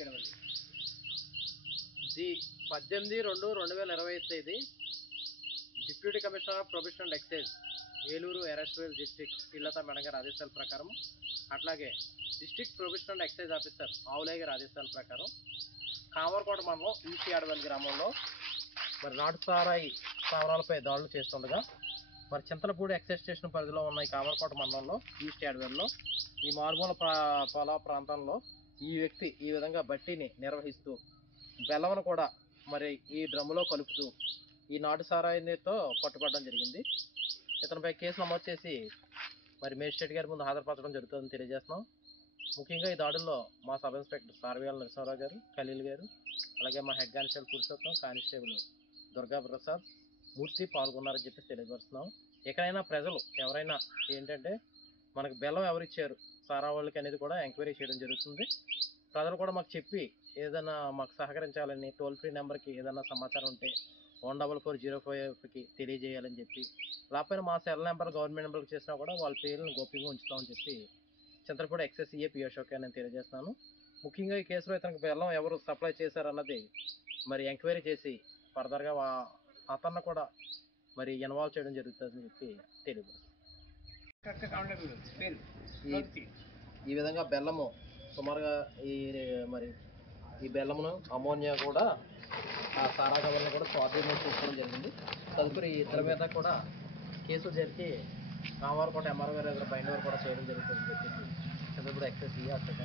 చేయడం అండి. ది 18/2/2020 తేదీ deputy commissioner of prohibition and excise Eluru ఎరస్వేల్ డిస్ట్రిక్ట్ శ్రీలత మేడం గారి ఆదేశాల ప్రకారం, అట్లాగే district prohibition and excise officer Avulaiah గారి ఆదేశాల ప్రకారం కామర్కోట మండలం ఈస్ట్ యాడవల్లి గ్రామంలో మరి నాటు సారాయి స్థావరాలపై దాడులు చేస్తుండగా మరి చింతలపూడి ఎక్సైజ్ స్టేషన్ పరిధిలో ఉన్న ఈ కామర్కోట మండలంలో ఈస్ట్ యాడవల్లిలో ఈ మారుమూల పొల ప్రాంతంలో ఈ వ్యక్తి ఈ విధంగా బట్టీని నిర్వహిస్తూ బెల్లమును కూడా మరి ఈ డ్రమ్ములో కలుపుతూ ఈ నాటు సారాయితో పట్టుబడడం జరిగింది. ఇతనిపై కేసు నమోదు చేసి మరి మేజిస్ట్రేట్ గారి ముందు హాజరుపరచడం జరుగుతుందని తెలియజేస్తున్నాం. ముఖ్యంగా ఈ దాడుల్లో మా సబ్ ఇన్స్పెక్టర్ సార్వేల నరసింహరావు గారు, ఖలీల్ గారు, అలాగే మా head constable Purushottam, constable Durga Prasad, Murthy పాల్గొన్నారని చెప్పి తెలియపరుస్తున్నాం. ఎక్కడైనా ప్రజలు ఎవరైనా ఏంటంటే మనకు బెల్లం ఎవరిచ్చారు సారా వాళ్ళకి అనేది కూడా ఎంక్వైరీ చేయడం జరుగుతుంది. ప్రజలు కూడా మాకు చెప్పి ఏదైనా మాకు సహకరించాలని టోల్ ఫ్రీ నెంబర్కి ఏదైనా సమాచారం ఉంటే 14405కి తెలియజేయాలని చెప్పి, లేకపోతే మా సెల్ నెంబర్ గవర్నమెంట్ నెంబర్కి చేసినా కూడా వాళ్ళ పేర్లను గోప్యంగా ఉంచుతామని చెప్పి Chintalapudi excise CA P Ashok నేను తెలియజేస్తున్నాను. ముఖ్యంగా ఈ కేసులో ఇతనికి బెల్లం ఎవరు సప్లై చేశారన్నది మరి ఎంక్వైరీ చేసి ఫర్దర్గా అతన్ని కూడా మరి ఇన్వాల్వ్ చేయడం జరుగుతుందని చెప్పి తెలియజేస్తాను. ఈ విధంగా బెల్లము సుమారుగా ఈ బెల్లమును అమోనియా కూడా ఆ సారాగా వల్ల కూడా స్వాధీనం చేసుకోవడం జరిగింది. తదుపరి ఇద్దరి మీద కూడా కేసులు జరిపి కామర్కోట ఎంఆర్ఓ గారి దగ్గర బైండ్ ఓవర్ కూడా చేయడం జరుగుతుందని చెప్పేసి చంద్రపూడి ఎక్సైజ్ సిఐ అశోక్